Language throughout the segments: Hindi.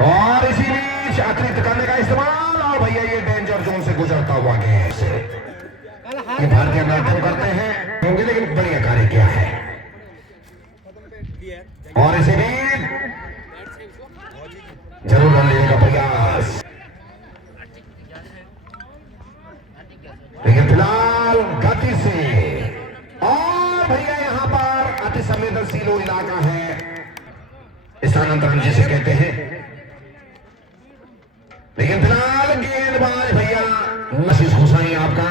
और इसी बीच अतिरिक्त करने का इस्तेमाल, और भैया ये डेंजर जोन से गुजरता हुआ गेंद से ये भारतीय नाट्यम करते हैं होंगे, लेकिन बढ़िया कार्य किया है। और इसी बीच जरूर रन लेने का प्रयास, लेकिन फिलहाल गति से, और भैया यहां पर अति संवेदनशील इलाका है, स्थानांतरण जिसे कहते हैं, लेकिन फिलहाल गेंदबाज भैया नशीस घुसाई आपका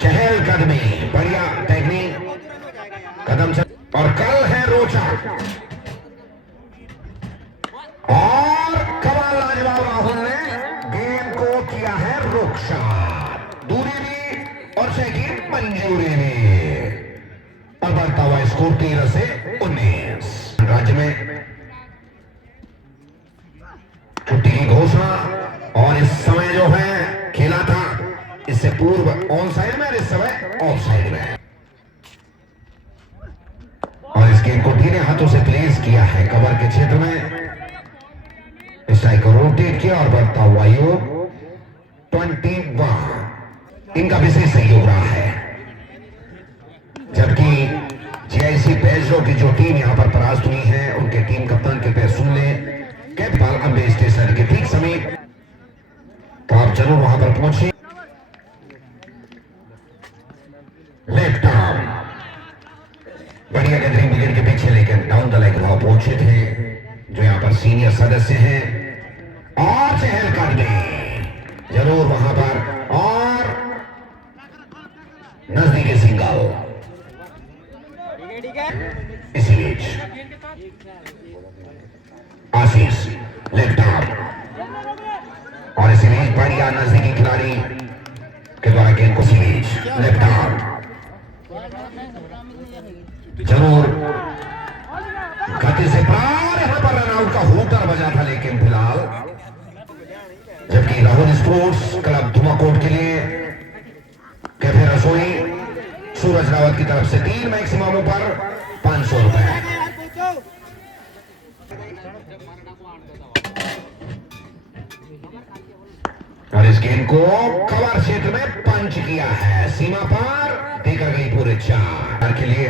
चहलकदमी, बढ़िया टेक्निक कदम से, और कल है रोचक और कमाल लाजवाब राहुल ने गेंद को किया है रोक शॉट, दूरी भी और छह की मंजूरी भी, और बढ़ता हुआ स्कोर 13 से 19। राज्य में छुट्टी की घोषणा, और इस समय जो है खेला था इससे पूर्व ऑन साइड में, इस समय ऑफ साइड में, और इस गेंद को धीरे हाथों से प्लेस किया है कवर के क्षेत्र में, स्ट्राइक को रोटेट किया और बढ़ता हुआ योग 21 इनका विशेष सहयोग रहा है। जबकि जीआईसी बेजो की जो टीम यहां पर परास्त हुई है, उनके टीम कप्तान के पैर सुन ले कैंपबेल अम्बे स्टेशन के ठीक समीप, तो आप जरूर वहां पर पहुंचे। लेफ्ट आर्म बढ़िया गैदरिंग विकेट के पीछे, लेकिन डाउन द लेग वहां पहुंचे थे जो यहां पर सीनियर सदस्य हैं, और चहलकदमी जरूर वहां पर, और नजदीकी सिंगल, इसी बीच आशीष लेफ्ट आर्म, और इसी बीच बढ़िया नजदीकी खिलाड़ी के द्वारा गेंद को इसी बीच लेफ्ट आर्म जरूर गति से पार, यहां पर रन आउट का हूटर बजा था, लेकिन फिलहाल जबकि राहुल स्पोर्ट्स क्लब धुमाकोट के लिए कैफे रसोई सूरज रावत की तरफ से 3 मैक्सिमम पर 500 रुपए, और इस गेंद को कवर क्षेत्र में पंच किया है, सीमा पार देकर गई पूरे 4 के लिए,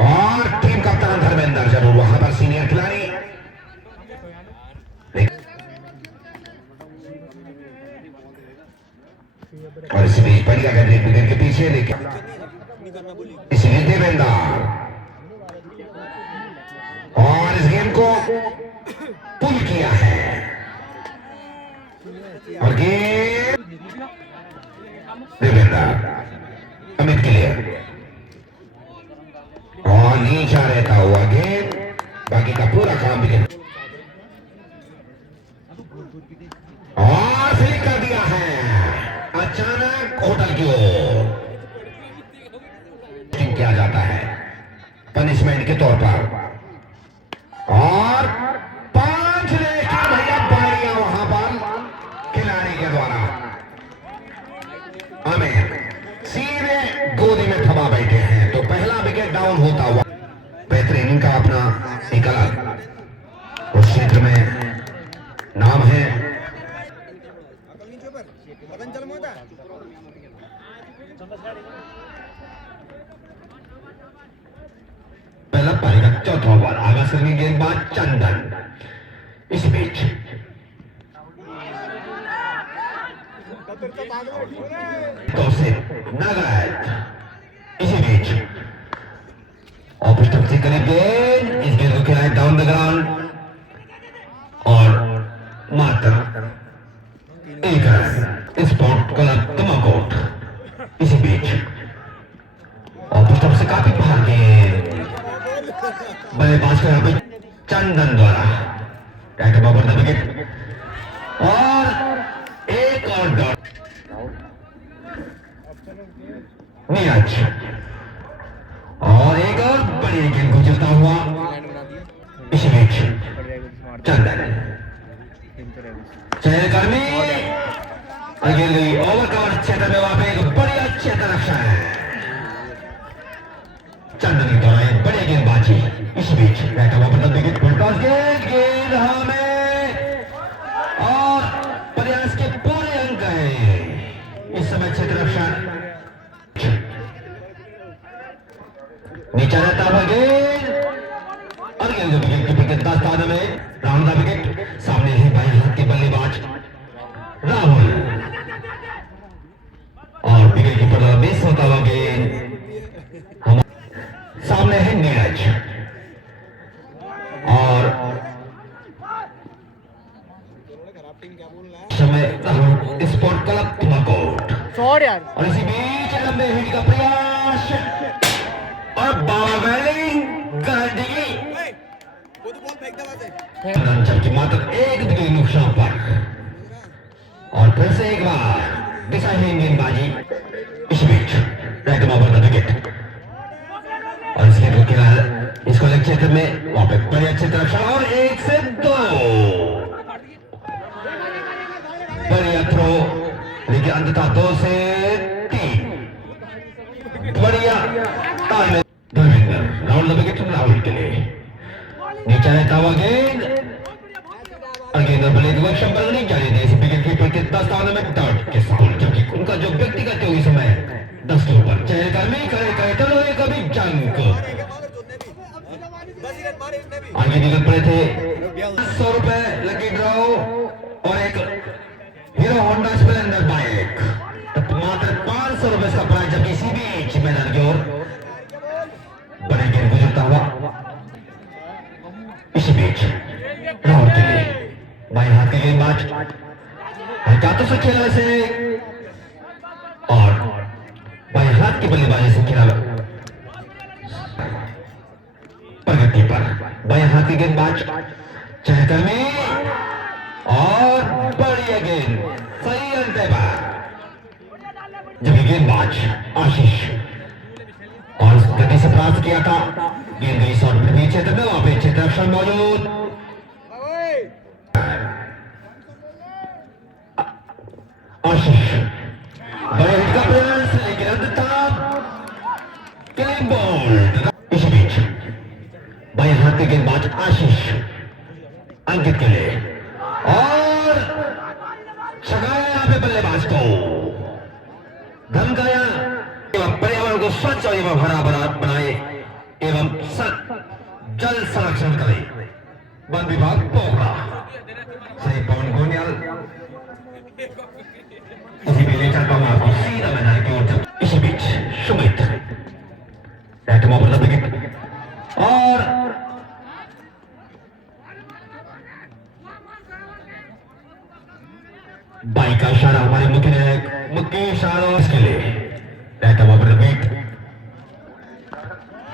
और टीम कप्तान धर्मेंद्र जरूर वहां पर सीनियर खिलाड़ी, और इसी बीच बढ़िया गैदरिंग विकेट के पीछे, लेकिन इसीलिए देवेंद्र, और इस गेंद को पुल किया है, और गेंद देवेंद्र अमित के लिए, और नीचा रहता हुआ गेंद, बाकी का पूरा काम विकेट, और फ्लिक कर दिया है अचानक होटल की ओर, किया जाता है पनिशमेंट के तौर पर, और 5 रेखा भैया बारियां वहां पर खिलाड़ी के द्वारा, हमें सीधे गोदी में थमा बैठे हैं, तो पहला विकेट डाउन होता हुआ, बेहतरीन इनका अपना एक अलग उस क्षेत्र में नाम है, पहला पारी का चौथा ओवर, आगा से गेंदबाज चंदन, इस बीच तो से नगद, इसी बीच ऑफिस से करीब गेंद, इस गेंद को खेला डाउन द ग्राउंड, और मात्र 1 रन, स्पॉट क्लब धुमाकोट, इसी बीच ऑफिस से काफी बाहर गेंद, बल्लेबाज को यहाँ पे चंदन द्वारा राइट ओवर द विकेट, और एक और डॉट नीरज, और एक और बड़ी गेंद गुजरता हुआ, इसी बीच चंदन चहलकदमी, गेंद गई ओवर कवर क्षेत्र में, वहां पे एक बड़ी अच्छी रक्षा है, इस बीच बैठा हुआ बल्ला विकेट टॉस गेंद हवा में और प्रयास के पूरे अंक है इस समय क्षेत्र रक्षण नीचा रहता हुआ गेंद और गेंद विकेट कीपर के 10 स्थान में राहुल का विकेट सामने ही बाएं हाथ के बल्लेबाज राहुल और विकेट कीपर द्वारा मिस होता हुआ गेंद सामने है नीरज और समय स्पोर्ट क्लब तुमकोट और इसी बीच लंबे हिट का प्रयास और बावलिंग कर दी जबकि मात्र एक विकेट नुकसान पर और फिर से एक बार दिशाहीन गेंदबाजी इस बीच राइट ओवर द विकेट और इसके तो फिलहाल इसको अलग क्षेत्र में वहां पे बड़े अच्छे रक्षण और 1 से 2 बढ़िया थ्रो लेकिन अंततः 2 से 3 बढ़िया तालमेल धर्मेंद्र राहुल द विकेट राहुल के लिए नीचा रहता हुआ गेंद और गेंद बल्ले को शंबर नहीं जाने दे इस विकेट कीपर के 10 स्थान में टर्ट के साथ जबकि उनका जो व्यक्तिगत है इस समय 10 के ऊपर चहलकदमी करे तो लोहे का भी जंग आगे निकल पड़े थे 100 रुपए लकी ड्रॉ और एक हीरो होंडा स्प्लेंडर बाइक तो मात्र 500 रुपए का प्राइज जबकि इसी बीच मैदान की ओर बड़े गेंद गुजरता हुआ इसी बीच राहुल के लिए बाएं हाथ के गेंदबाज हाथों से खेला से और बाएं हाथ के बल्लेबाजी से खेला प्रगति पर बाएं हाथ के गेंदबाज चहकर्मी और बढ़िया गेंद सही अंत पर जब गेंदबाज आशीष और गति से प्राप्त किया था गेंद गई शॉट में क्षेत्र में वहां पे क्षेत्र रक्षण मौजूद आशीष बड़े हिट का प्रयास लेकिन अंततः क्लीन बॉल इस बीच बाएं हाथ के गेंदबाज आशीष अंकित के लिए और छगाया यहाँ पे बल्लेबाज को धमकाया एवं पर्यावरण को स्वच्छ और एवं हरा भरा बनाए एवं जल संरक्षण करे वन विभाग पोखरा सही पवन गोनियाल इसी बीच लेकर पाऊंगा आपको सीधा मैदान की ओर इसी बीच Sumit bat over the wicket और बाई का इशारा हमारे मुख्य नायक मुकेश आरोस के लिए बैट ओवर द विकेट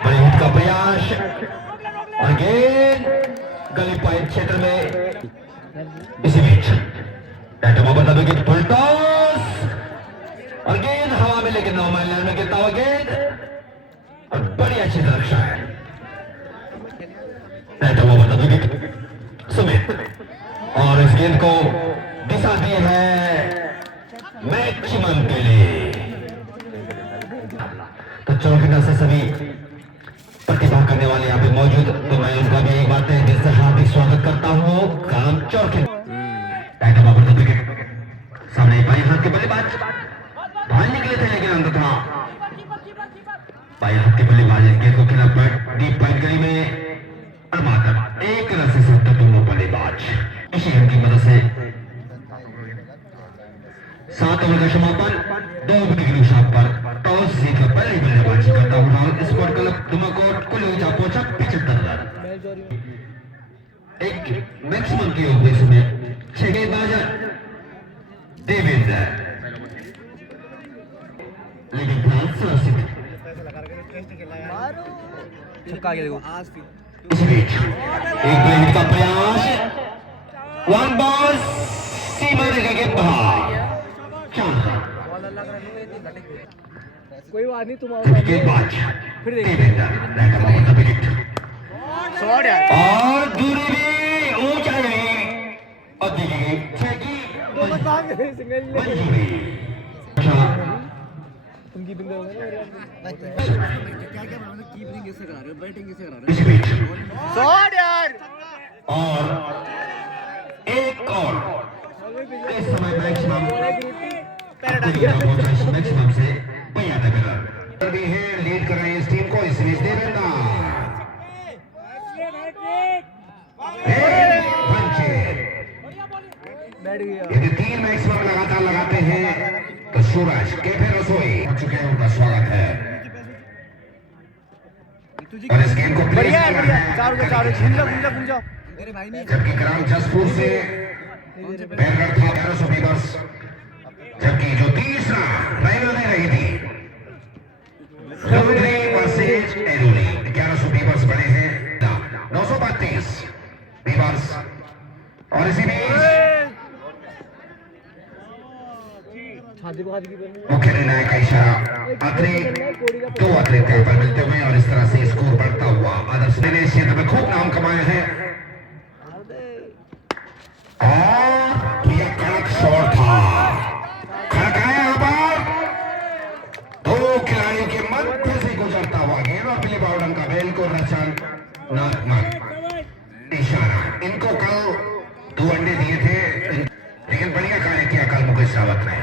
बड़े हिट का प्रयास और गेंद गली पाइप क्षेत्र में इसी बीच bat over the wicket full toss और गेंद हवा में लेकिन 9 माइल में गिरता हुआ गेंद और बड़ी अच्छी रक्षा है bat over the wicket Sumit और इस गेंद को दिशा दी है मैक्सिमम के लिए तो चौकीदार से सभी प्रतिभा करने वाले यहाँ पे मौजूद तो मैं उनका भी एक बात है दिल से हार्दिक स्वागत करता हूँ काम चौकी बैट ओवर द विकेट सामने बाएं हाथ के बल्लेबाज बाहर निकले थे लेकिन अंततः बाएं हाथ के बल्लेबाज गेंद को खेला डीप पाइट गली में और मात्र एक रन से सत्तर दोनों बल्लेबाज इसी रन की मदद से 7 ओवर का समापन 2 विकेट नुकसान पर टॉस जीतकर पहली बल्लेबाजी करता हुआ राहुल स्पोर्ट क्लब तुमकोट कुल ऊंचा पहुंचा 75 रन एक मैक्सिमम की ओर इसमें 6 गेंदबाज देवेंद्र लेकिन ध्यान सुरक्षित छक्का के देखो इस बीच एक गेंद का प्रयास वन बॉल सीमा रेखा के बाहर कोई बात नहीं तुम गेंदबाज फिर देवेंद्र शॉट यार और दूरी भी ऊंचाई भी और देखिए सिंगल मंजूरी अच्छा तुमकी फील्डिंग दोगे ना क्या कीपिंग कैसे करा रहे हो बैटिंग कैसे करा रहे इस बीच हो शॉट यार और एक और इस समय मैक्सिमम मैक्सिमम से बढ़िया था मेरा भी है लीड कर रहे हैं इस टीम को इस सीरीज देवेंद्र बैठ गया यदि 3 मैक्सिमम लगातार लगाते हैं तो सूरज कैफे रसोई हो चुके हैं उनका स्वागत है और इस गेम को प्ले बढ़िया कर बढ़िया रहे हैं चारों घूम जाओ मेरे भाई ने जबकि ग्राम जसपुर से बैनर था 1100 मीटर्स जबकि जो तीसरा राइवलरी रही थी लवली वर्सेस एरोली 1100 मीटर्स बने हैं 932 मीटर्स और इसी बीच मुख्य निर्णय का इशारा अतिरिक्त 2 अतिरिक्त पर मिलते हुए और इस तरह से स्कोर बढ़ता हुआ आदर्श ने क्षेत्र में खूब नाम कमाए हैं और यह कड़क शॉट था खड़काया यहाँ पर 2 खिलाड़ियों के मध्य से गुजरता हुआ गेंद और बिली बाउडन का बिल्कुल रचनात्मक इशारा इनको कल 2 अंडे दिए थे लेकिन बढ़िया कार्य किया कल मुकेश रावत ने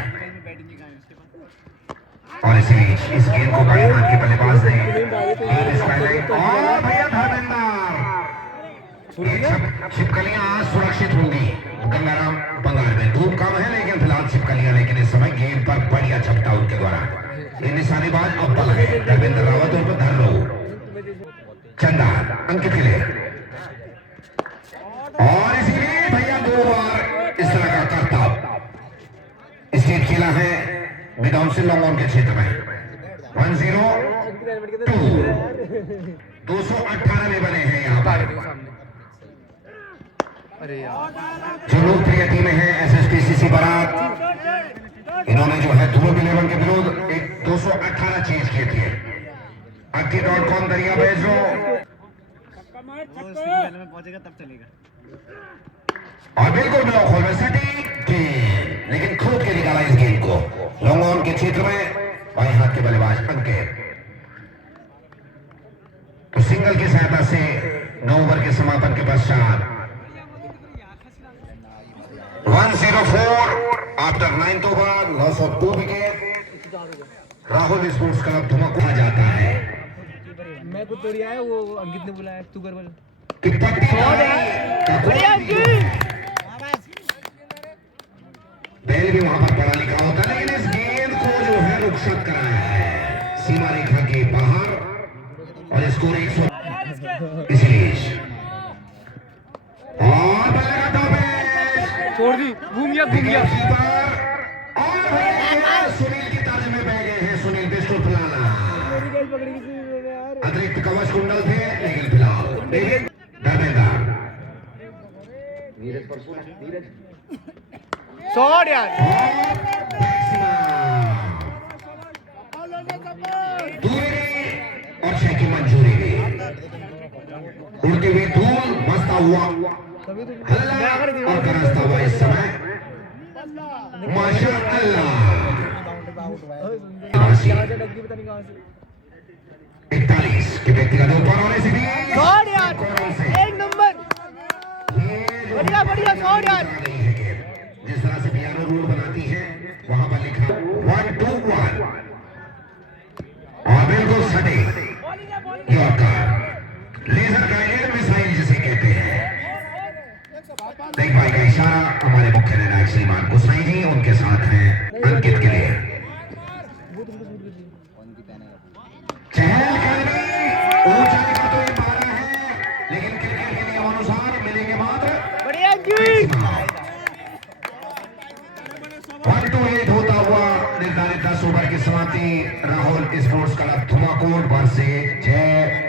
और इसी बीच इस गेंद को बड़े हाथ के बल्लेबाज ने और भैया धर्मेंद्र छिपकलियां सुरक्षित होंगी गंगाराम बंगाल में धूप कम है लेकिन फिलहाल छिपकलियां लेकिन इस समय गेंद पर बढ़िया छपटा उनके द्वारा ये निशानेबाज अव्वल है धर्मेंद्र रावत और धर लो चंदा अंकित के लिए और इसीलिए भैया 2 बार इस तरह का करतब स्टेट खेला है विदाउन से लॉन्ग ऑन के क्षेत्र में 102 218 में बने हैं यहाँ पर अरे यार जो लोकप्रिय टीमें हैं एसएसपीसीसी बारात इन्होंने जो है धुआं 11 के विरुद्ध एक 218 चेंज किए थे Aki.com दरिया भेजो में पहुंचेगा तब चलेगा और बिल्कुल ब्लॉक होल में सटीक गेंद लेकिन खूब के निकाला इस गेंद को लॉन्ग ऑन के क्षेत्र में बाएं हाथ के बल्लेबाज अंकित तो सिंगल की सहायता से 9 ओवर के समापन के पश्चात 104 after 9th over 902 wicket Rahul sports club धुमाको आ जाता है मैं कुछ तोड़ी आया वो अंकित ने बुलाया तू कर बोल कि पट्टी बढ़िया पहले भी वहां पर पढ़ा लिखा होता लेकिन इस गेंद को जो है रुखसत कराया है सीमा रेखा के बाहर और स्कोर 100 इसलिए और बल्ले का टॉपेज छोड़ दी घूम गया और सुनील की तर्ज में बह गए हैं सुनील पिस्टल फुलाना अतिरिक्त कवच कुंडल थे लेकिन फिलहाल धर्मेंद्र शॉट यार और 6 की मंजूरी भी उड़ती हुई धूल बसता हुआ हल्ला और गरजता हुआ इस समय माशाअल्लाह 41 के व्यक्तिगत ऊपर होने से भी शॉट यार एक नंबर बढ़िया बढ़िया शॉट यार जिस तरह से पियानो रोड बनाती है वहां पर लिखा 121 और बिल्कुल सटीक यॉर्कर लेजर गाइडेड मिसाइल जिसे कहते हैं देख भाई का इशारा हमारे मुख्य निर्णायक श्रीमान गुसाई जी उनके साथ हैं अंकित के लिए चहलकदमी ऊंचाई का तो ये मारा है लेकिन क्रिकेट के नियमानुसार मिलेंगे मात्र बढ़िया 128 होता हुआ निर्धारित 10 ओवर की समाप्ति Rahul sports club Dhumakot versus जय